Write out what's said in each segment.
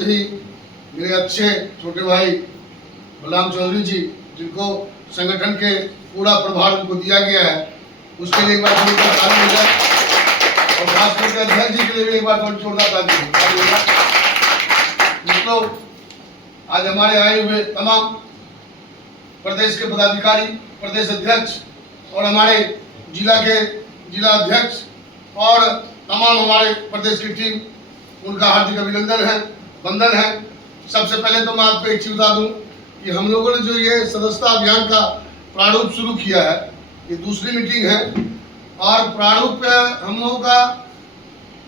बहुत ही मेरे अच्छे छोटे भाई बलराम चौधरी जी, जिनको संगठन के पूरा प्रभार उनको दिया गया है, उसके लिए एक बार जोरदार ताली हो जाए। और खास करके अध्यक्ष जी के लिए भी एक बार जोरदार ताली हो जाए। दोस्तों, आज हमारे आए हुए तमाम प्रदेश के पदाधिकारी, प्रदेश अध्यक्ष और हमारे जिला के जिला अध्यक्ष और तमाम हमारे प्रदेश की टीम, उनका हार्दिक अभिनंदन है, वंदन है। सबसे पहले तो मैं आपको एक चीज बता दूं कि हम लोगों ने जो ये सदस्यता अभियान का प्रारूप शुरू किया है, ये दूसरी मीटिंग है और प्रारूप हम लोगों का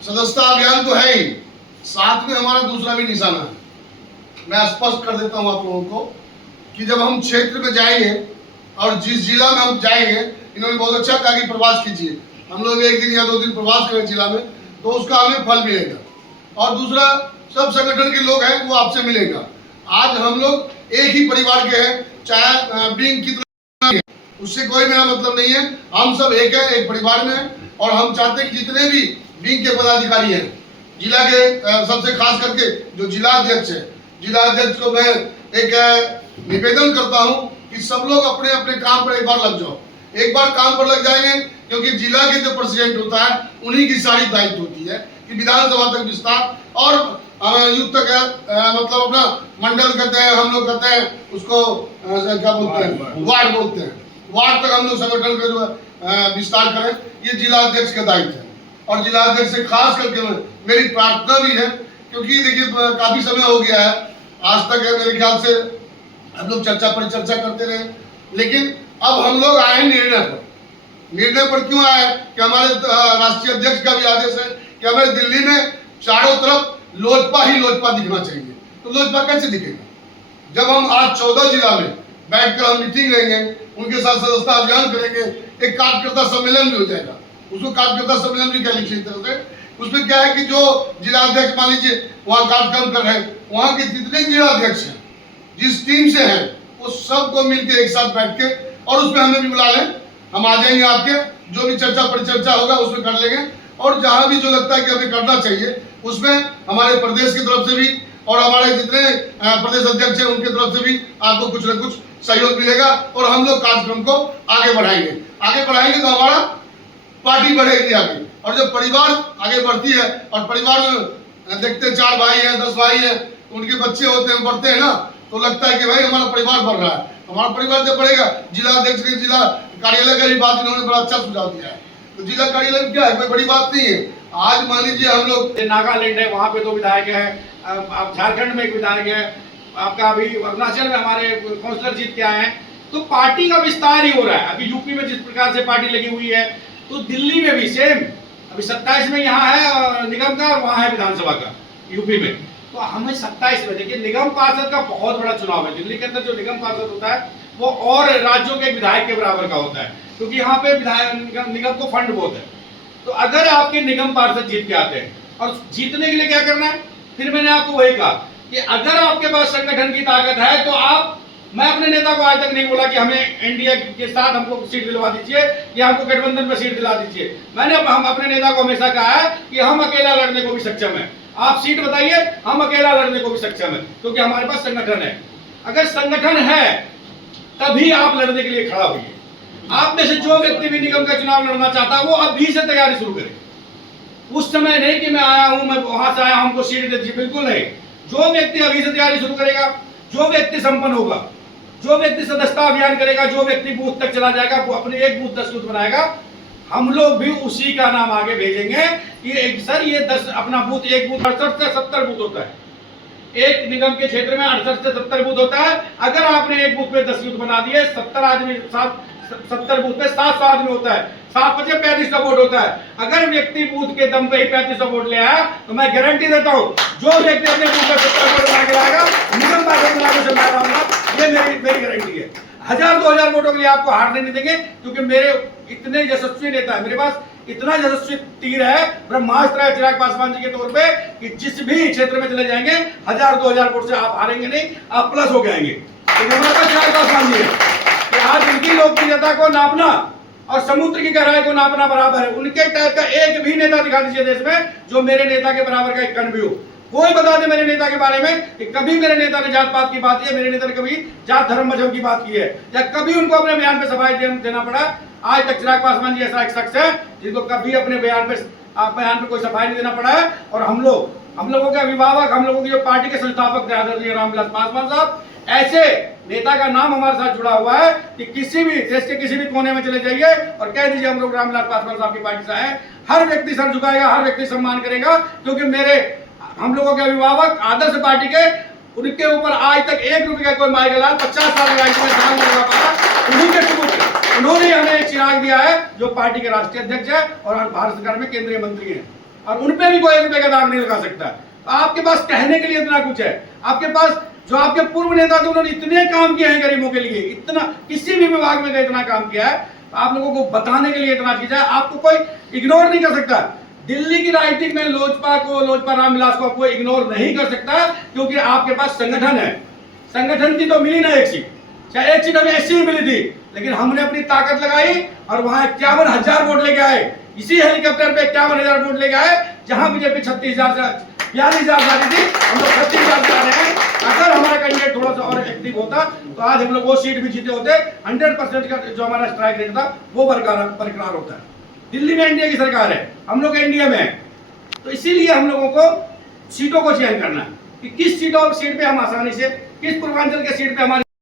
सदस्यता अभियान तो है ही, साथ में हमारा दूसरा भी निशाना है। मैं स्पष्ट कर देता हूं आप लोगों को कि जब हम क्षेत्र में जाएंगे और जिस जिला में हम जाएंगे, इन्होंने बहुत अच्छा कहा कि प्रवास कीजिए, हम लोग 1 दिन या 2 दिन प्रवास करें जिला में, तो उसका हमें फल मिलेगा। और दूसरा, सब संगठन के लोग हैं वो आपसे मिलेगा। आज हम लोग एक ही परिवार के हैं, चाहे विंग कितना है, उससे कोई मेरा मतलब नहीं है। हम सब एक है, एक परिवार में हैं और हम चाहते हैं कि जितने भी विंग के पदाधिकारी हैं, जिला के सबसे खास करके जो जिला अध्यक्ष है, जिला अध्यक्ष को मैं एक निवेदन करता हूं कि सब लोग अपने अपने काम पर एक बार लग जाओ, एक बार काम पर लग जाएंगे, क्योंकि जिला के जो प्रेसिडेंट होता है उन्हीं की सारी दायित्व होती है कि विधानसभा तक विस्तार और युक्त तक मतलब अपना मंडल कहते हैं, हम लोग कहते हैं उसको क्या बोलते हैं, वार्ड बोलते हैं, वार्ड तक हम लोग संगठन का जो विस्तार करें, ये जिला अध्यक्ष का दायित्व है। और जिला अध्यक्ष से खास करके मेरी प्रार्थना भी है, क्योंकि देखिए काफी समय हो गया है, आज तक है मेरे ख्याल से हम लोग चर्चा परिचर्चा करते रहे, लेकिन अब हम लोग आए निर्णय पर क्यों आए कि हमारे राष्ट्रीय अध्यक्ष का भी आदेश है कि हमें दिल्ली में चारों तरफ लोजपा ही लोजपा दिखना चाहिए। तो लोजपा कैसे दिखेगा? जब हम आज 14 जिला में बैठकर हम मीटिंग लेंगे, उनके साथ सदस्यता अभियान करेंगे, एक कार्यकर्ता सम्मेलन भी हो जाएगा, उसको कार्यकर्ता सम्मेलन भी कह लीजिए एक तरह से। उसमें क्या है कि जो जिला अध्यक्ष मान लीजिए वहाँ कार्यक्रम कर रहे हैं, वहाँ के जितने जिला अध्यक्ष हैं, जिस टीम से हैं, वो सबको मिलकर एक साथ बैठ के, और उसमें हमें भी बुला लें, हम आ जाएंगे, आपके जो भी चर्चा परिचर्चा होगा उसमें कर लेंगे। और जहां भी जो लगता है कि हमें करना चाहिए, उसमें हमारे प्रदेश की तरफ से भी और हमारे जितने प्रदेश अध्यक्ष हैं उनकी तरफ से भी आपको कुछ न कुछ सहयोग मिलेगा और हम लोग कार्यक्रम को आगे बढ़ाएंगे तो हमारा पार्टी बढ़ेगी आगे। और जब परिवार आगे बढ़ती है, और परिवार में देखते 4 भाई हैं, 10 भाई हैं, उनके बच्चे होते हैं, बढ़ते हैं ना, तो लगता है कि भाई हमारा परिवार बढ़ रहा है। हमारा परिवार जब बढ़ेगा, जिला अध्यक्ष के जिला कार्यालय का भी बात इन्होंने बड़ा अच्छा सुझाव दिया है, तो जिला कार्यालय में क्या है, कोई बड़ी बात नहीं है। आज मान लीजिए हम लोग नागालैंड है, वहाँ पे 2 विधायक हैं, आप झारखंड में 1 विधायक है, आपका अभी अरुणाचल में हमारे काउंसलर जीत के आए हैं, तो पार्टी का विस्तार ही हो रहा है। अभी यूपी में जिस प्रकार से पार्टी लगी हुई है, तो दिल्ली में भी सेम, अभी 27 में यहाँ है निगम का और वहाँ है विधानसभा का यूपी में, तो हमें 27 में देखिए निगम पार्षद का बहुत बड़ा चुनाव है। दिल्ली के अंदर जो निगम पार्षद होता है वो और राज्यों के विधायक के बराबर का होता है, क्योंकि यहाँ पे निगम को फंड बहुत है। तो अगर आपके निगम पार्षद जीत के आते हैं, और जीतने के लिए क्या करना है, फिर मैंने आपको वही कहा कि अगर आपके पास संगठन की ताकत है तो आप, मैं अपने नेता को आज तक नहीं बोला कि हमें एनडीए के साथ हमको सीट दिलवा दीजिए या हमको गठबंधन में सीट दिला दीजिए। हम अपने नेता को हमेशा कहा है कि हम अकेला लड़ने को भी सक्षम है, आप सीट बताइए, हम अकेला लड़ने को भी सक्षम है, क्योंकि हमारे पास संगठन है। अगर संगठन है तभी आप लड़ने के लिए खड़ा होइए। आप में से जो व्यक्ति भी निगम का चुनाव लड़ना चाहता है वो अभी से तैयारी शुरू करे। उस समय नहीं कि मैं आया हूं, मैं वहां से आया, हमको सीट दे दीजिए, बिल्कुल नहीं। जो व्यक्ति अभी से तैयारी शुरू करेगा, जो व्यक्ति संपन्न होगा, जो व्यक्ति सदस्यता अभियान करेगा, जो व्यक्ति बूथ तक चला जाएगा, वो अपने एक बूथ 10 बूथ बनाएगा, हम लोग भी उसी का नाम आगे भेजेंगे कि सर ये 10 अपना बूथ, एक बूथ 68 से 70 बूथ होता है, एक निगम के क्षेत्र में 68 से 70 बूथ होता है। अगर आपने एक बूथ पे 10 बूथ बना दिए, 70 आदमी, 70 बूथ पे 700 आदमी होता है, 7 × 5 = 3500 वोट होता है। अगर व्यक्ति बूथ के दम पे ही 3500 वोट ले आया, तो मैं गारंटी देता हूं जो व्यक्ति अपने बूथ पर 70 वोट बना के लाएगा, निगम पार्षद बना के चला जाऊंगा, ये मेरी गारंटी है। 1000-2000 वोटों के लिए आपको हारने नहीं देंगे, क्योंकि मेरे इतने यशस्वी नेता है, मेरे पास इतना यशस्वी तीर है, ब्रह्मास्त्र है चिराग पासवान जी के तौर पे, कि जिस भी क्षेत्र में चले जाएंगे 1000-2000 वोट से आप हारेंगे नहीं, आप प्लस हो जाएंगे। तो हमारे पास चिराग पासवान जी है कि आज उनकी लोकप्रियता को नापना और समुद्र की गहराई को नापना बराबर है। उनके टाइप का एक भी नेता दिखा दीजिए देश में जो मेरे नेता के बराबर का एक कण भी हो। कोई बता दे मेरे नेता के बारे में कि कभी मेरे नेता ने जात पात की बात की है, मेरे नेता ने कभी जात धर्म मजहब की बात की है, या कभी उनको अपने बयान पे सफाई देना पड़ा। आज तक चिराग पासवान जी ऐसा एक शख्स है जिनको कभी अपने बयान पे कोई सफाई नहीं देना पड़ा है। और हम लोगों के अभिभावक, हम लोगों की जो पार्टी के संस्थापक थे आदरणीय रामविलास पासवान साहब, ऐसे नेता का नाम हमारे साथ जुड़ा हुआ है कि किसी भी देश के किसी भी कोने में चले जाइए और कह दीजिए हम लोग रामविलास पासवान साहब की पार्टी से हैं, हर व्यक्ति सर झुकाएगा, हर व्यक्ति सम्मान करेगा, क्योंकि हम लोगों के अभिभावक आदर्श पार्टी के, उनके ऊपर आज तक 1 रुपए का कोई माइक लाल 50 साल राजनीति में साल नहीं लगा पाया। उन्हीं के सबूत उन्होंने हमें एक चिराग दिया है जो पार्टी के राष्ट्रीय अध्यक्ष है और भारत सरकार में केंद्रीय मंत्री है, और उनपे भी कोई 1 रुपए का दाग नहीं लगा सकता। तो आपके पास कहने के लिए इतना कुछ है, आपके पास जो आपके पूर्व नेता थे उन्होंने इतने काम किए हैं गरीबों के लिए, इतना किसी भी विभाग में इतना काम किया है, आप लोगों को बताने के लिए इतना चीज है, आपको कोई इग्नोर नहीं कर सकता। दिल्ली की राजनीति में लोजपा रामविलास को कोई इग्नोर नहीं कर सकता, क्योंकि आपके पास संगठन है। संगठन की तो मिली ना एक सीट, चाहे एक सीट हमें ऐसी ही मिली थी, लेकिन हमने अपनी ताकत लगाई और वहां 51,000 वोट लेके आए। इसी हेलीकॉप्टर पे 51,000 वोट लेके आए, जहां बीजेपी 36,000 से 42,000 जाती थी, हम लोग 36,000 जा रहे हैं। अगर हमारा कैंडिडेट थोड़ा सा और एक्टिव होता तो आज हम लोग वो सीट भी जीते होते। 100% का जो हमारा स्ट्राइक रेट था वो बरकरार होता है। दिल्ली में एनडीए की सरकार है, हम लोग एनडीए में हैं, तो इसीलिए हम लोगों को सीटों को चयन करना है कि किस सीट पे हम आसानी से, किस पूर्वांचल के सीट पे हमारी